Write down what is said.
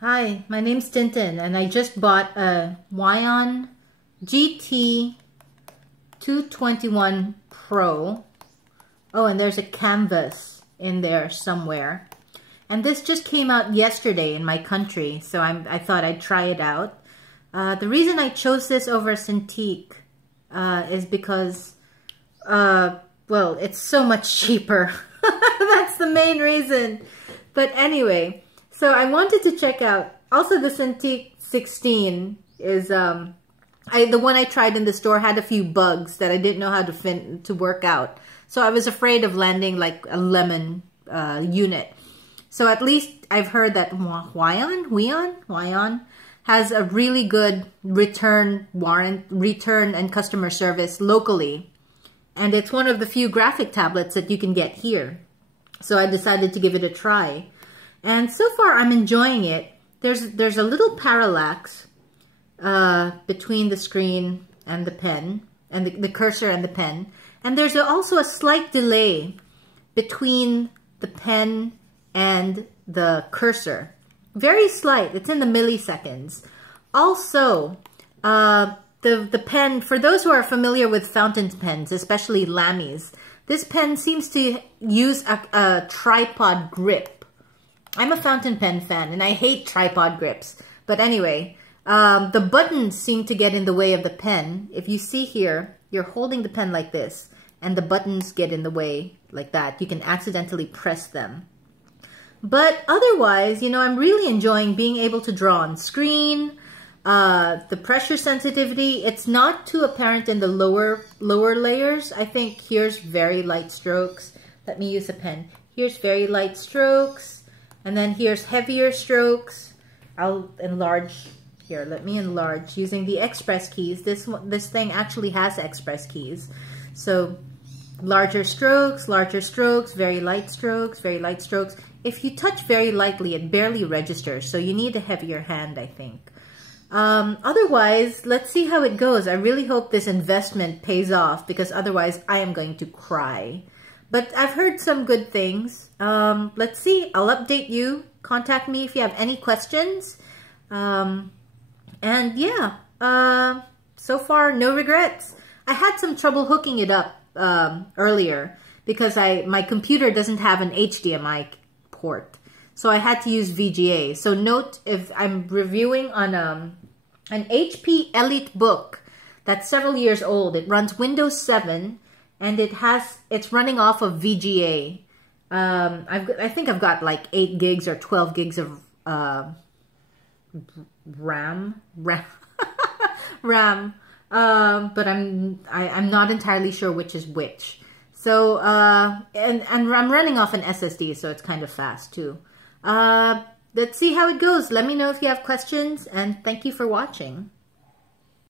Hi, my name's Tintin, and I just bought a Huion GT-221 Pro. Oh, and there's a canvas in there somewhere. And this just came out yesterday in my country, so I thought I'd try it out. The reason I chose this over Cintiq is because, well, it's so much cheaper. That's the main reason. But anyway, so I wanted to check out. Also, the Cintiq 16 is the one I tried in the store had a few bugs that I didn't know how to work out. So I was afraid of landing like a lemon unit. So at least I've heard that Huion has a really good return and customer service locally. And it's one of the few graphic tablets that you can get here. So I decided to give it a try. And so far I'm enjoying it. There's a little parallax between the screen and the pen, and the cursor and the pen. And there's also a slight delay between the pen and the cursor. Very slight. It's in the milliseconds. Also, the pen, for those who are familiar with fountain pens, especially Lamy's, this pen seems to use a tripod grip. I'm a fountain pen fan, and I hate tripod grips. But anyway, the buttons seem to get in the way of the pen. If you see here, you're holding the pen like this, and the buttons get in the way like that. You can accidentally press them. But otherwise, you know, I'm really enjoying being able to draw on screen. The pressure sensitivity, it's not too apparent in the lower layers. I think here's very light strokes. Let me use a pen. Here's very light strokes. And then here's heavier strokes. I'll enlarge here. Let me enlarge using the express keys. This thing actually has express keys. So larger strokes, very light strokes, very light strokes. If you touch very lightly, it barely registers. So you need a heavier hand, I think. Otherwise, let's see how it goes. I really hope this investment pays off, because otherwise I am going to cry. But I've heard some good things. Let's see. I'll update you. Contact me if you have any questions. And yeah, so far, no regrets. I had some trouble hooking it up earlier because my computer doesn't have an HDMI port. So I had to use VGA. So note, if I'm reviewing on an HP EliteBook that's several years old, it runs Windows 7 and it's running off of VGA. I think I've got like 8 gigs or 12 gigs of RAM. But I'm not entirely sure which is which. So and I'm running off an SSD, so it's kind of fast too. Let's see how it goes. Let me know if you have questions, and thank you for watching.